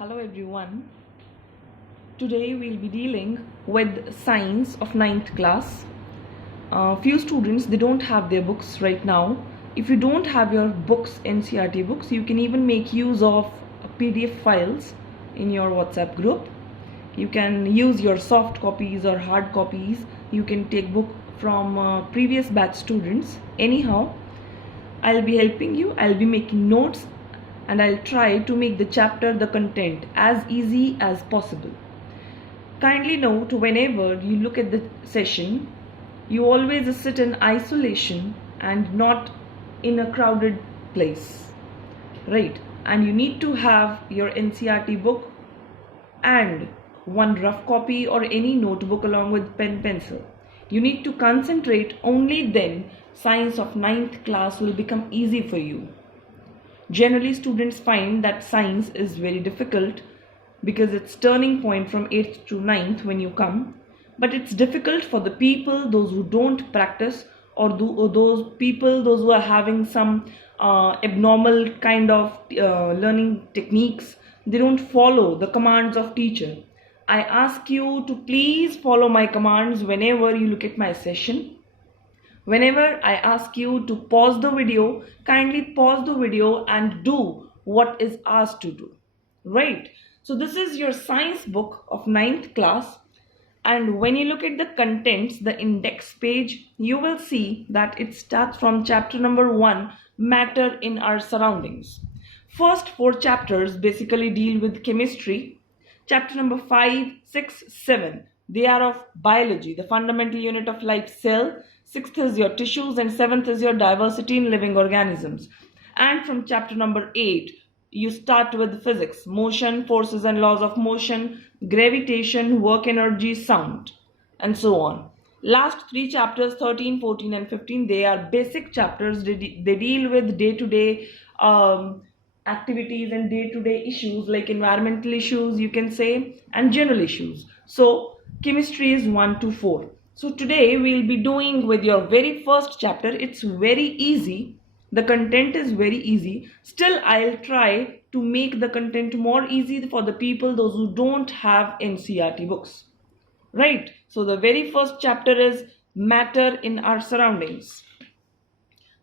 Hello everyone. Today we'll be dealing with science of ninth class. Few students, they don't have their books right now. If you don't have your books, NCERT books, you can even make use of PDF files in your WhatsApp group. You can use your soft copies or hard copies. You can take book from previous batch students. Anyhow, I'll be helping you. I'll be making notes and I'll try to make the chapter, the content as easy as possible. Kindly note, whenever you look at the session, you always sit in isolation and not in a crowded place, right? And you need to have your NCERT book and one rough copy or any notebook along with pen pencil. You need to concentrate, only then science of ninth class will become easy for you. Generally, students find that science is very difficult because it's turning point from 8th to 9th when you come. But it's difficult for the people, those who don't practice, or those people, those who are having some abnormal kind of learning techniques. They don't follow the commands of teacher. I ask you to please follow my commands whenever you look at my session. Whenever I ask you to pause the video, kindly pause the video and do what is asked to do. Right? So this is your science book of 9th class. And when you look at the contents, the index page, you will see that it starts from chapter number 1, matter in our surroundings. First 4 chapters basically deal with chemistry. Chapter number 5, 6, 7, they are of biology, the fundamental unit of life, cell. 6th is your tissues and 7th is your diversity in living organisms. And from chapter number 8, you start with physics, motion, forces and laws of motion, gravitation, work energy, sound, and so on. Last 3 chapters, 13, 14 and 15, they are basic chapters. They deal with day-to-day activities and day-to-day issues like environmental issues, you can say, and general issues. So chemistry is 1 to 4. So today we'll be doing with your very first chapter. It's very easy. The content is very easy. Still, I'll try to make the content more easy for the people, those who don't have NCERT books. Right? So the very first chapter is matter in our surroundings.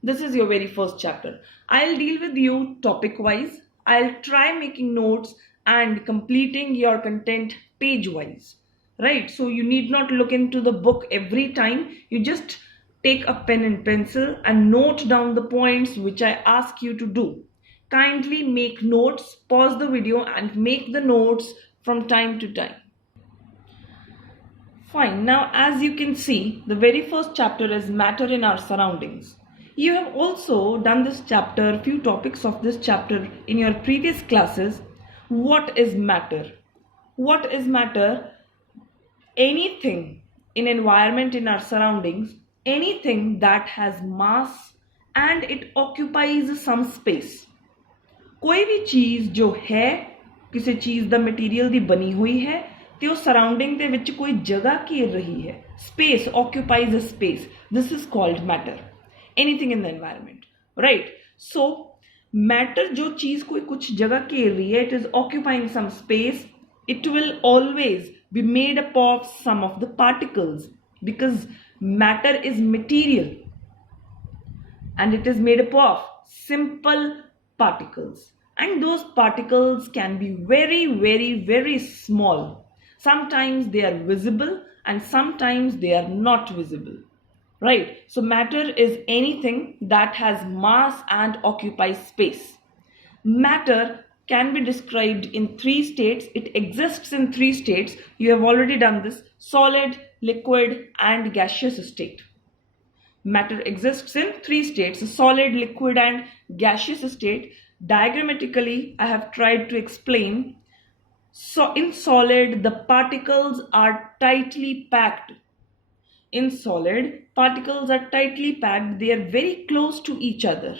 This is your very first chapter. I'll deal with you topic wise. I'll try making notes and completing your content page wise. Right? So you need not look into the book every time. You just take a pen and pencil and note down the points which I ask you to do. Kindly make notes, pause the video and make the notes from time to time. Fine. Now, as you can see, the very first chapter is matter in our surroundings. You have also done this chapter, few topics of this chapter in your previous classes. What is matter? What is matter? Anything in environment, in our surroundings, anything that has mass and it occupies some space. कोई भी चीज जो है किसी चीज दा material दी बनी हुई है ते उस सराउंडिंग दे विच कोई जगह घेर रही है, space occupies a space. This is called matter. Anything in the environment, right? So matter जो चीज कोई कुछ जगह घेर रही है, it is occupying some space. It will always be made up of some of the particles because matter is material and it is made up of simple particles, and those particles can be very, very, very small. Sometimes they are visible and sometimes they are not visible, right? So matter is anything that has mass and occupies space. Matter can be described in 3 states. It exists in 3 states. You have already done this: solid, liquid and gaseous state. Matter exists in 3 states: solid, liquid and gaseous state. Diagrammatically, I have tried to explain. So in solid, the particles are tightly packed. In solid, particles are tightly packed. They are very close to each other.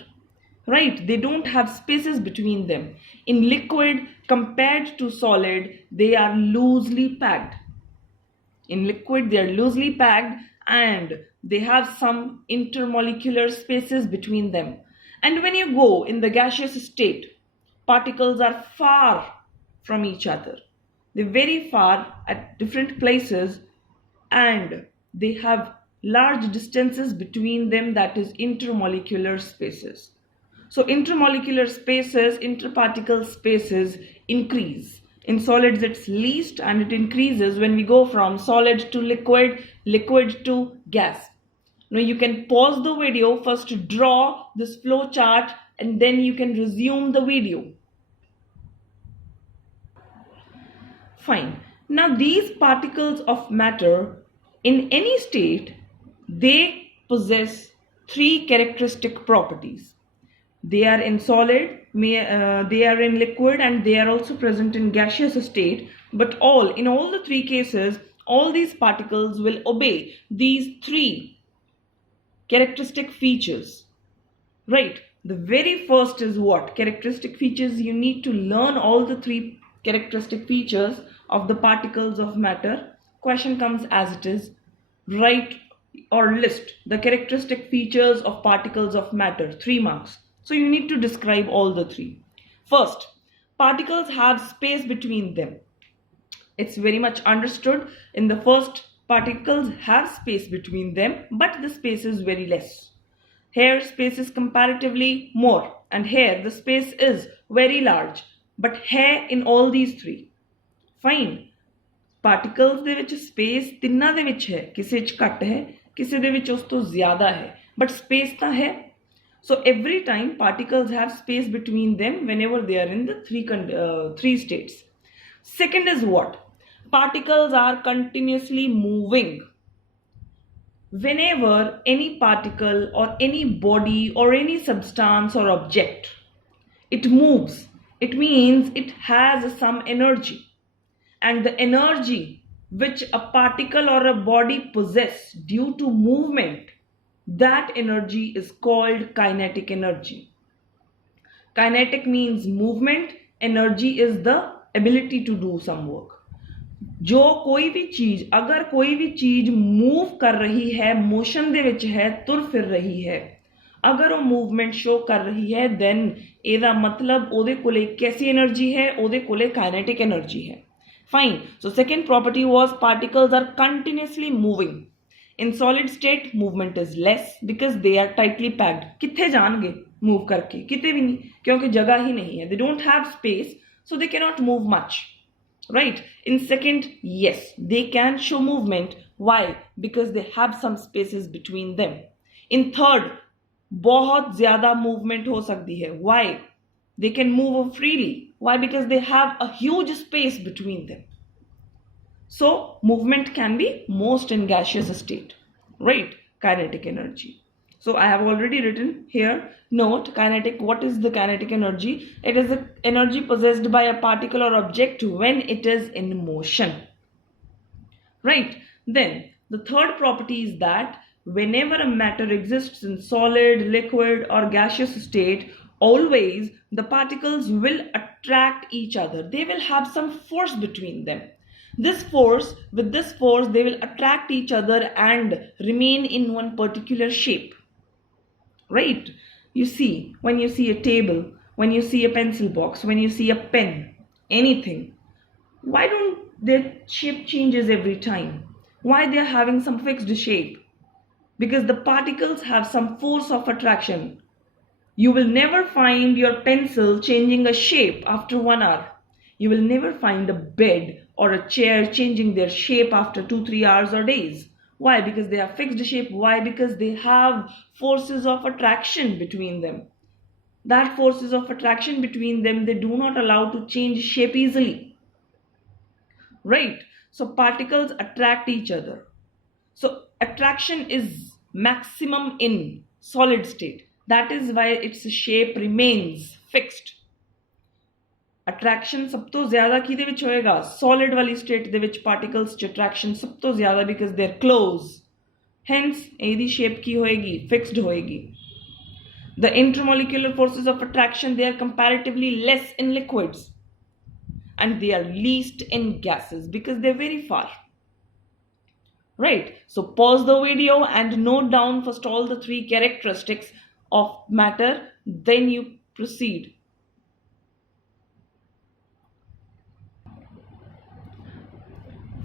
Right? They don't have spaces between them. In liquid, compared to solid, they are loosely packed. In liquid, they are loosely packed and they have some intermolecular spaces between them. And when you go in the gaseous state, particles are far from each other. They're very far at different places and they have large distances between them, that is intermolecular spaces. So intermolecular spaces, interparticle spaces increase. In solids it's least and it increases when we go from solid to liquid, liquid to gas. Now you can pause the video, first draw this flow chart and then you can resume the video. Fine. Now these particles of matter in any state, they possess three characteristic properties. They are in solid, they are in liquid and they are also present in gaseous state. But in all the three cases, all these particles will obey these three characteristic features. Right. The very first is what? Characteristic features. You need to learn all the three characteristic features of the particles of matter. Question comes as it is. Write or list the characteristic features of particles of matter. 3 marks. So you need to describe all the three. First, particles have space between them. It's very much understood. In the first, particles have space between them, but the space is very less. Here space is comparatively more and here the space is very large. But here in all these three. Fine. Particles ਦੇ ਵਿੱਚ space ਤਿੰਨਾਂ ਦੇ ਵਿੱਚ ਹੈ, ਕਿਸੇ ਵਿੱਚ ਘੱਟ ਹੈ, ਕਿਸੇ ਦੇ ਵਿੱਚ ਉਸ ਤੋਂ ਜ਼ਿਆਦਾ ਹੈ, but space ਤਾਂ ਹੈ. So every time particles have space between them whenever they are in the three states. Second is what? Particles are continuously moving. Whenever any particle or any body or any substance or object, it moves, it means it has some energy. And the energy which a particle or a body possess due to movement, that energy is called kinetic energy. Kinetic means movement, energy is the ability to do some work. जो कोई भी चीज, अगर कोई भी चीज move कर रही है, मोशन दे विच है, तुर फिर रही है, अगर वो मूवमेंट शो कर रही है, देन एदा मतलब ओदे कोले कैसी एनर्जी है, ओदे कोले काइनेटिक एनर्जी है. Fine. So second property was particles are continuously moving. In solid state, movement is less because they are tightly packed. कित्थे जाएंगे move करके? कित्ते भी नहीं, क्योंकि जगह ही नहीं है. They don't have space, so they cannot move much. Right. In second, yes, they can show movement. Why? Because they have some spaces between them. In third, बहुत ज़्यादा movement हो सकती है. Why? They can move freely. Why? Because they have a huge space between them. So movement can be most in gaseous state. Right? Kinetic energy. So I have already written here, note, kinetic, what is the kinetic energy? It is the energy possessed by a particle or object when it is in motion. Right? Then the third property is that whenever a matter exists in solid, liquid or gaseous state, always the particles will attract each other. They will have some force between them. With this force, they will attract each other and remain in one particular shape. Right? You see, when you see a table, when you see a pencil box, when you see a pen, anything, why don't their shape changes every time? Why they are having some fixed shape? Because the particles have some force of attraction. You will never find your pencil changing a shape after 1 hour. You will never find a bed or a chair changing their shape after 2-3 hours or days. Why? Because they have fixed shape. Why? Because they have forces of attraction between them. That forces of attraction between them, they do not allow to change shape easily. Right? So particles attract each other. So attraction is maximum in solid state. That is why its shape remains fixed. Attraction सब तो ज़्यादा किधे विच होएगा? Solid वाली state दे विच particles च attraction सब तो ज़्यादा because they are close. Hence, एदी shape की होएगी? Fixed होएगी. The intermolecular forces of attraction, they are comparatively less in liquids. And they are least in gases because they are very far. Right? So pause the video and note down first all the 3 characteristics of matter. Then you proceed.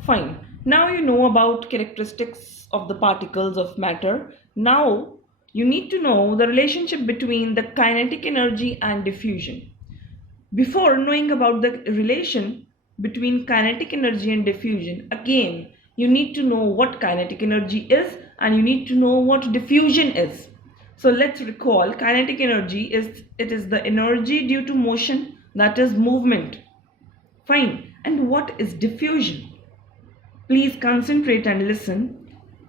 Fine. Now you know about characteristics of the particles of matter. Now you need to know the relationship between the kinetic energy and diffusion. Before knowing about the relation between kinetic energy and diffusion, again, you need to know what kinetic energy is and you need to know what diffusion is. So let's recall kinetic energy is the energy due to motion, that is movement. Fine. And what is diffusion? Please concentrate and listen.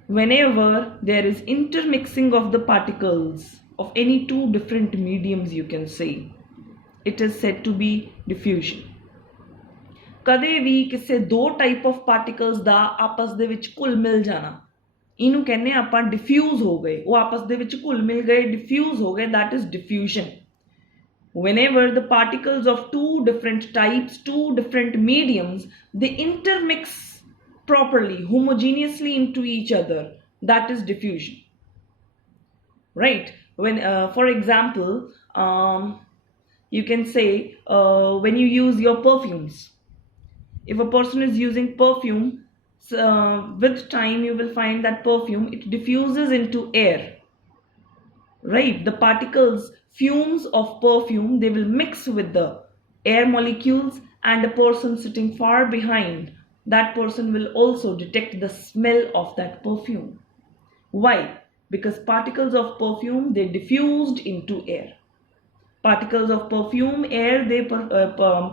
Whenever there is intermixing of the particles of any two different mediums, you can say, it is said to be diffusion. ਕਦੇ ਵੀ ਕਿਸੇ ਦੋ type of particles ਦਾ ਆਪਸ ਦੇ ਵਿੱਚ ਘੁਲ ਮਿਲ ਜਾਣਾ, ਇਹਨੂੰ ਕਹਿੰਦੇ ਆਪਾਂ ਡਿਫਿਊਜ਼ ਹੋ ਗਏ, ਉਹ ਆਪਸ ਦੇ ਵਿੱਚ ਘੁਲ ਮਿਲ ਗਏ, ਡਿਫਿਊਜ਼ ਹੋ ਗਏ, that is diffusion. Whenever the particles of two different types, two different mediums, they intermix properly, homogeneously into each other, that is diffusion. Right? When, for example, you can say when you use your perfumes, if a person is using perfume, with time you will find that perfume, it diffuses into air. Right? The particles, fumes of perfume, they will mix with the air molecules, and a person sitting far behind, that person will also detect the smell of that perfume. Why? Because particles of perfume, they diffused into air. Particles of perfume air ਦੇ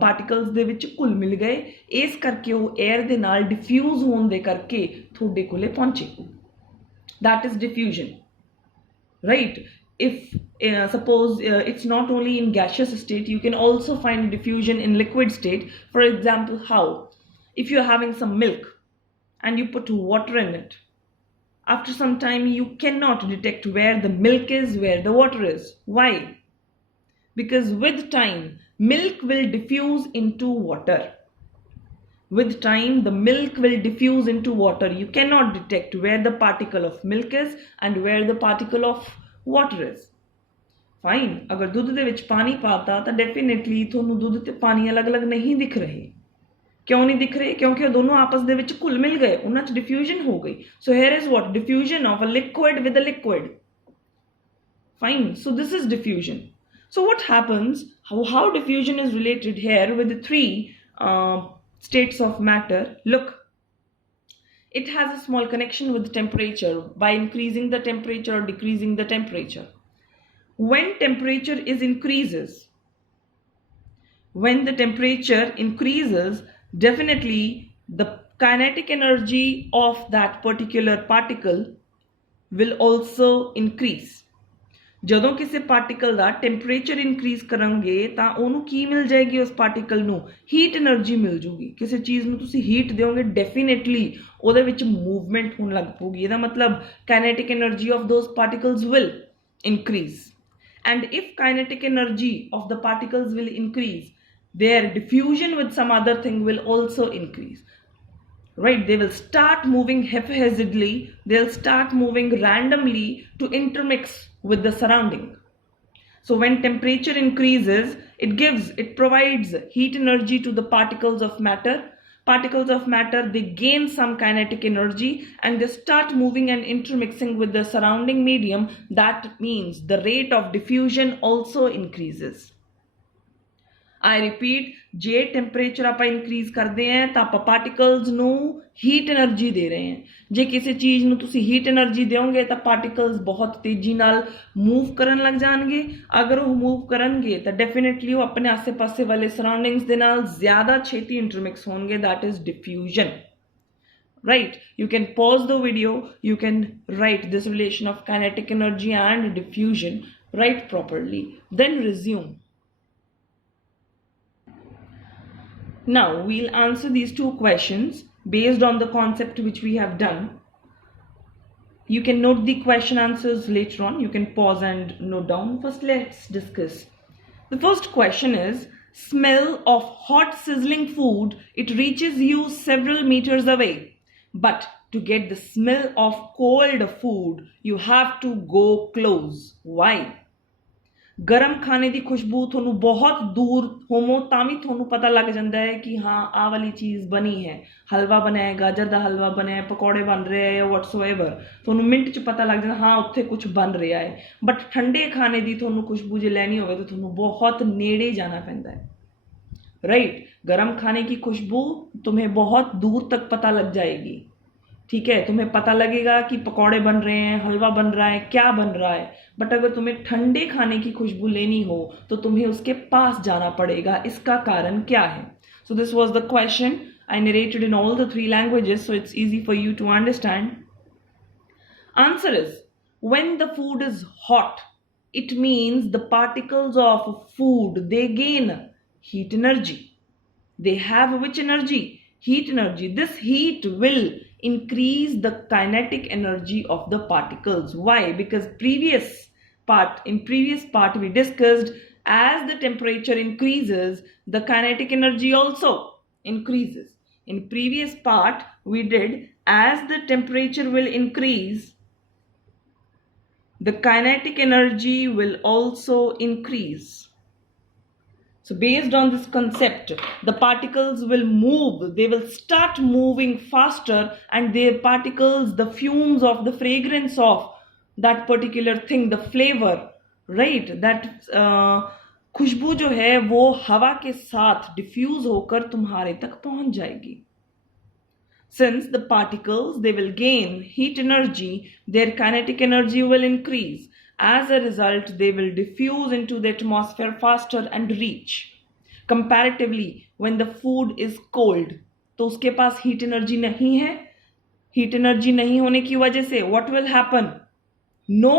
particles ਦੇ ਵਿੱਚ ਘੁਲ ਮਿਲ ਗਏ, ਇਸ ਕਰਕੇ ਉਹ air ਦੇ ਨਾਲ diffuse ਹੋਣ ਦੇ ਕਰਕੇ ਤੁਹਾਡੇ ਕੋਲੇ ਪਹੁੰਚੇ. That is diffusion. Right? If suppose it's not only in gaseous state, you can also find diffusion in liquid state. For example, how? If you're having some milk and you put water in it, after some time you cannot detect where the milk is, where the water is. Why? Because with time, milk will diffuse into water. With time, the milk will diffuse into water. You cannot detect where the particle of milk is and where the particle of water is. Fine. अगर दूध ਦੇ ਵਿੱਚ ਪਾਣੀ ਪਾਤਾ ਤਾਂ definitely ਤੁਹਾਨੂੰ ਦੁੱਧ ਤੇ ਪਾਣੀ ਅਲੱਗ-ਅਲੱਗ ਨਹੀਂ ਦਿਖ ਰਹੇ. ਕਿਉਂ ਨਹੀਂ ਦਿਖ ਰਹੇ? ਕਿਉਂਕਿ ਉਹ ਦੋਨੋਂ ਆਪਸ ਦੇ ਵਿੱਚ ਘੁਲ ਮਿਲ ਗਏ, ਉਹਨਾਂ 'ਚ diffusion ਹੋ ਗਈ. So here is what? Diffusion of a liquid with a liquid. Fine. So this is diffusion. So what happens, how diffusion is related here with the three states of matter? Look, it has a small connection with temperature by increasing the temperature or decreasing the temperature. When temperature increases, definitely the kinetic energy of that particular particle will also increase. ਜਦੋਂ ਕਿਸੇ particle ਦਾ temperature increase ਕਰਾਂਗੇ ਤਾਂ ਉਹਨੂੰ ਕੀ ਮਿਲ ਜਾਏਗੀ, ਉਸ particle ਨੂੰ heat energy ਮਿਲ ਜੂਗੀ. ਕਿਸੇ ਚੀਜ਼ ਨੂੰ ਤੁਸੀਂ ਹੀਟ ਦਿਓਗੇ, ਡੈਫੀਨੇਟਲੀ ਉਹਦੇ ਵਿੱਚ ਮੂਵਮੈਂਟ ਹੋਣ ਲੱਗ ਪਊਗੀ. ਇਹਦਾ ਮਤਲਬ kinetic energy of those particles will increase. And if kinetic energy of the particles will increase, their diffusion with some other thing will also increase. Right? They will start moving haphazardly, they'll start moving randomly to intermix with the surrounding. So when temperature increases, it provides heat energy to the particles of matter. Particles of matter, they gain some kinetic energy and they start moving and intermixing with the surrounding medium. That means the rate of diffusion also increases. I repeat, ਜੇ temperature ਆਪਾਂ increase ਕਰਦੇ ਹਾਂ ਤਾਂ ਆਪਾਂ particles ਨੂੰ heat energy ਦੇ ਰਹੇ ਹਾਂ. ਜੇ ਕਿਸੇ ਚੀਜ਼ ਨੂੰ ਤੁਸੀਂ ਹੀਟ એનર્ਜੀ ਦਿਓਗੇ ਤਾਂ ਪਾਰਟੀਕਲਸ ਬਹੁਤ ਤੇਜ਼ੀ ਨਾਲ ਮੂਵ ਕਰਨ ਲੱਗ ਜਾਣਗੇ. ਅਗਰ ਉਹ ਮੂਵ ਕਰਨਗੇ ਤਾਂ ਡੈਫੀਨੇਟਲੀ ਉਹ ਆਪਣੇ ਆਸੇ-ਪਾਸੇ ਵਾਲੇ ਸਰਾਊਂਡਿੰਗਸ ਦੇ ਨਾਲ ਜ਼ਿਆਦਾ ਛੇਤੀ ਇੰਟਰਮਿਕਸ ਹੋਣਗੇ. that is diffusion. Right? You can pause the video, you can write this relation of kinetic energy and diffusion, write properly, then resume. Now we'll answer these two questions based on the concept which we have done. You can note the question answers later on. You can pause and note down. First, let's discuss. The first question is, smell of hot sizzling food, it reaches you several meters away. But to get the smell of cold food, you have to go close. Why? ਗਰਮ ਖਾਣੇ ਦੀ ਖੁਸ਼ਬੂ ਤੁਹਾਨੂੰ ਬਹੁਤ ਦੂਰ ਹੋਵੋ ਤਾਂ ਵੀ ਤੁਹਾਨੂੰ ਪਤਾ ਲੱਗ ਜਾਂਦਾ ਹੈ ਕਿ ਹਾਂ ਆਹ ਵਾਲੀ ਚੀਜ਼ ਬਣੀ ਹੈ, ਹਲਵਾ ਬਣਿਆ ਹੈ, ਗਾਜਰ ਦਾ ਹਲਵਾ ਬਣਿਆ ਹੈ, ਪਕੌੜੇ ਬਣ ਰਹੇ ਹੈ ਜਾਂ ਵਟਸੋਐਵਰ, ਤੁਹਾਨੂੰ ਮਿੰਟ 'ਚ ਪਤਾ ਲੱਗ ਜਾਂਦਾ ਹਾਂ ਉੱਥੇ ਕੁਝ ਬਣ ਰਿਹਾ ਹੈ। ਬਟ ਠੰਡੇ ਖਾਣੇ ਦੀ ਤੁਹਾਨੂੰ ਖੁਸ਼ਬੂ ਜੇ ਲੈਣੀ ਹੋਵੇ ਤਾਂ ਤੁਹਾਨੂੰ ਬਹੁਤ ਨੇੜੇ ਜਾਣਾ ਪੈਂਦਾ है, राइट। गरम खाने की खुशबू तुम्हें बहुत दूर तक पता लग जाएगी, ठीक है, तुम्हें पता लगेगा कि पकौड़े बन रहे हैं, हलवा बन रहा है, क्या बन रहा है। बट अगर तुम्हें ठंडे खाने की खुशबू लेनी हो तो तुम्हें उसके पास जाना पड़ेगा। इसका कारण क्या है? So this was the question I narrated in all the 3 languages, so it's easy for you to understand. Answer is, when the food is hot, it means the particles of food, they gain heat energy. They have which energy? Heat energy. This heat will increase the kinetic energy of the particles. Why? Because in previous part we discussed, as the temperature increases, the kinetic energy also increases. In previous part we did, as the temperature will increase, the kinetic energy will also increase. So based on this concept, the particles will move, they will start moving faster, and their particles, the fumes of the fragrance of that particular thing, the flavor, right, that खुशबू जो है वो हवा के साथ diffuse होकर तुम्हारे तक पहुंच जाएगी. Since the particles, they will gain heat energy, their kinetic energy will increase. As a result, they will diffuse into the atmosphere faster and reach. Comparatively, when the food is cold, तो उसके पास heat energy नहीं है. Heat energy नहीं होने की वजह से what will happen? No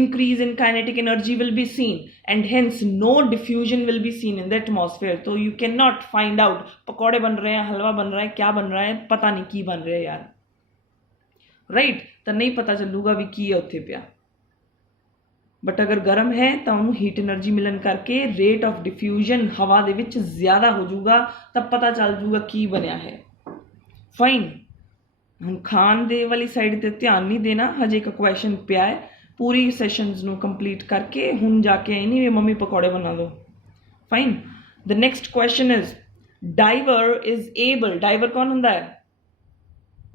increase in kinetic energy will be seen, and hence no diffusion will be seen in the atmosphere. So you cannot find out पकौड़े बन रहे हैं, हलवा बन रहा है, क्या बन रहा है, पता नहीं की बन रहा है यार, right? तो नहीं पता चलूगा भी की है उत्थे पिया. बट अगर गर्म है तो ਉਹਨੂੰ ਹੀਟ એનર્ਜੀ ਮਿਲਣ ਕਰਕੇ ਰੇਟ ਆਫ ਡਿਫਿਊਜ਼ਨ ਹਵਾ ਦੇ ਵਿੱਚ ਜ਼ਿਆਦਾ ਹੋ ਜਾਊਗਾ, ਤਾਂ ਪਤਾ ਚੱਲ ਜਾਊਗਾ ਕੀ ਬਣਿਆ ਹੈ. ਫਾਈਨ, ਹੁਣ ਖਾਣ ਦੇ ਵਾਲੀ ਸਾਈਡ ਤੇ ਧਿਆਨ ਨਹੀਂ ਦੇਣਾ, ਹਜੇ ਇੱਕ ਕੁਐਸਚਨ ਪਿਆ ਹੈ, ਪੂਰੀ ਸੈਸ਼ਨਸ ਨੂੰ ਕੰਪਲੀਟ ਕਰਕੇ ਹੁਣ ਜਾ ਕੇ ਆਈ ਨਹੀਂ ਵੀ ਮੰਮੀ ਪਕੌੜੇ ਬਣਾ ਲਓ. Fine, the next question is, diver is able, diver कौन ਹੁੰਦਾ है?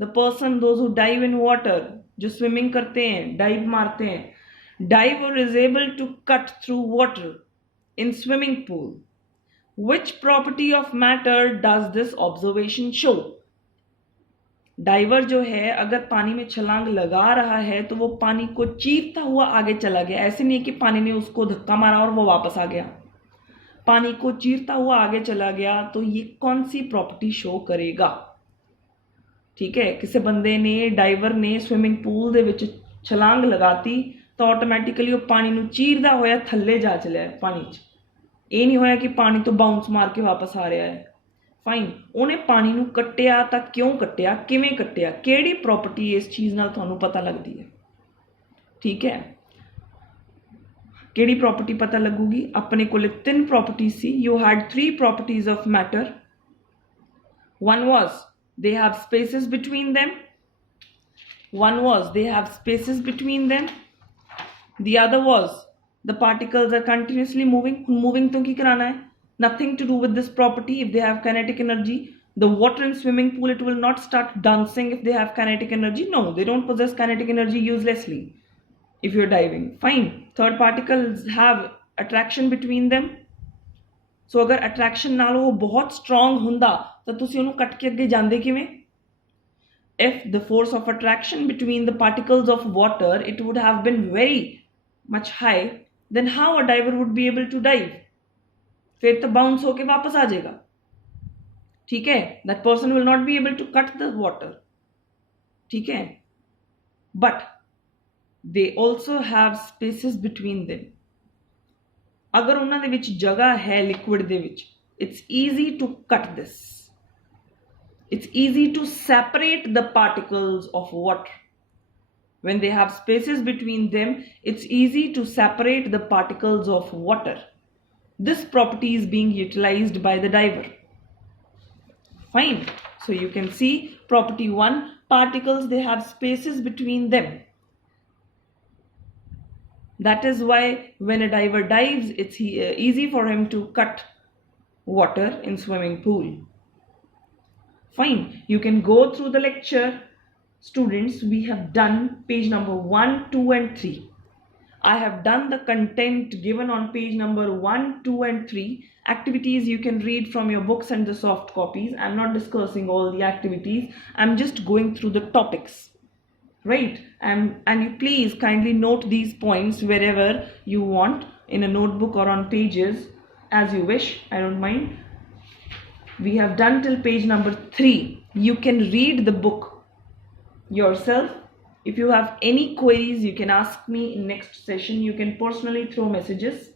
The person, those who dive in water, जो स्विमिंग करते हैं, डाइव मारते हैं. Diver is able to cut through water in swimming pool. Which property of matter does this observation show? Diver जो है अगर पानी में छलांग लगा रहा है तो वो पानी को चीरता हुआ आगे चला गया. ऐसे नहीं कि पानी ने उसको धक्का मारा और वो वापस आ गया. पानी को चीरता हुआ आगे चला गया, तो ये कौन सी प्रॉपर्टी शो करेगा? ठीक है, किसी बंदे ने, डाइवर ने स्विमिंग पूल ਦੇ ਵਿੱਚ ਛਲਾਂਗ ਲਗਾਤੀ ਤਾਂ ਆਟੋਮੈਟਿਕਲੀ ਉਹ ਪਾਣੀ ਨੂੰ ਚੀਰਦਾ ਹੋਇਆ ਥੱਲੇ ਜਾ ਚਲਿਆ ਪਾਣੀ 'ਚ. ਇਹ ਨਹੀਂ ਹੋਇਆ ਕਿ ਪਾਣੀ ਤੋਂ ਬਾਉਂਸ ਮਾਰ ਕੇ ਵਾਪਸ ਆ ਰਿਹਾ ਹੈ. ਫਾਈਨ, ਉਹਨੇ ਪਾਣੀ ਨੂੰ ਕੱਟਿਆ ਤਾਂ ਕਿਉਂ ਕੱਟਿਆ, ਕਿਵੇਂ ਕੱਟਿਆ, ਕਿਹੜੀ ਪ੍ਰੋਪਰਟੀ ਇਸ ਚੀਜ਼ ਨਾਲ ਤੁਹਾਨੂੰ ਪਤਾ ਲੱਗਦੀ ਹੈ? ਠੀਕ ਹੈ, ਕਿਹੜੀ ਪ੍ਰੋਪਰਟੀ ਪਤਾ ਲੱਗੂਗੀ? ਆਪਣੇ ਕੋਲ 3 properties C. You had 3 properties of matter. One was they have spaces between them. One was they have spaces between them. The other was the particles are continuously moving. Moving तो की कराना है? Nothing to do with this property. If they have kinetic energy, the water in swimming pool, it will not start dancing if they have kinetic energy. No, they don't possess kinetic energy uselessly if you're diving. Fine. Third, particles have attraction between them. So अगर attraction नाल वो बहुत strong ਹੁੰਦਾ ਤਾਂ ਤੁਸੀਂ ਉਹਨੂੰ ਕੱਟ ਕੇ ਅੱਗੇ ਜਾਂਦੇ ਕਿਵੇਂ? If the force of attraction between the particles of water, it would have been very much high, then how a diver would be able to dive? फिर तो bounce होके वापस आ जाएगा. ठीक है, that person will not be able to cut the water. ठीक है, but they also have spaces between them. अगर ਉਹਨਾਂ ਦੇ ਵਿੱਚ ਜਗ੍ਹਾ ਹੈ liquid ਦੇ ਵਿੱਚ, it's easy to cut this. It's easy to separate the particles of water. When they have spaces between them, it's easy to separate the particles of water. This property is being utilized by the diver. Fine. So you can see property 1, particles, they have spaces between them. That is why when a diver dives, it's easy for him to cut water in swimming pool. Fine, you can go through the lecture. Students, we have done page number 1, 2 and 3. I have done the content given on page number 1, 2 and 3. Activities you can read from your books and the soft copies. I'm not discussing all the activities. I'm just going through the topics. Right? And you please kindly note these points wherever you want, in a notebook or on pages, as you wish. I don't mind. We have done till page number 3. You can read the book yourself. If you have any queries, you can ask me in next session. You can personally throw messages.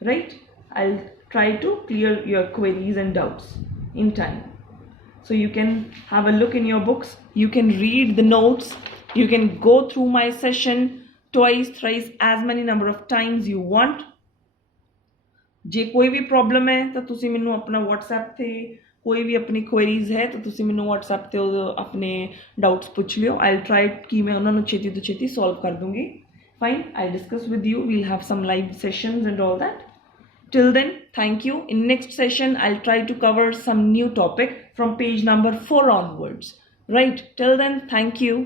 Right? I'll try to clear your queries and doubts in time. So you can have a look in your books. You can read the notes. You can go through my session twice, thrice, as many number of times you want. ਜੇ ਕੋਈ ਵੀ problem ਹੈ ਤਾਂ ਤੁਸੀਂ ਮੈਨੂੰ ਆਪਣਾ WhatsApp ਤੇ ਕੋਈ ਵੀ ਆਪਣੀ ਕੁਐਰੀਜ਼ ਹੈ ਤਾਂ ਤੁਸੀਂ ਮੈਨੂੰ WhatsApp ਤੇ ਆਪਣੇ ਡਾਊਟਸ ਪੁੱਛ ਲਿਓ. I'll try ਕਿ ਮੈਂ ਉਹਨਾਂ ਨੂੰ ਛੇਤੀ ਤੋਂ ਛੇਤੀ ਸੋਲਵ ਕਰ ਦੂੰਗੀ. Fine, I'll discuss with you. We'll have some live sessions and all that. Till then, thank you. In next session, I'll try to cover some new topic from page number 4 onwards. Right, till then, thank you.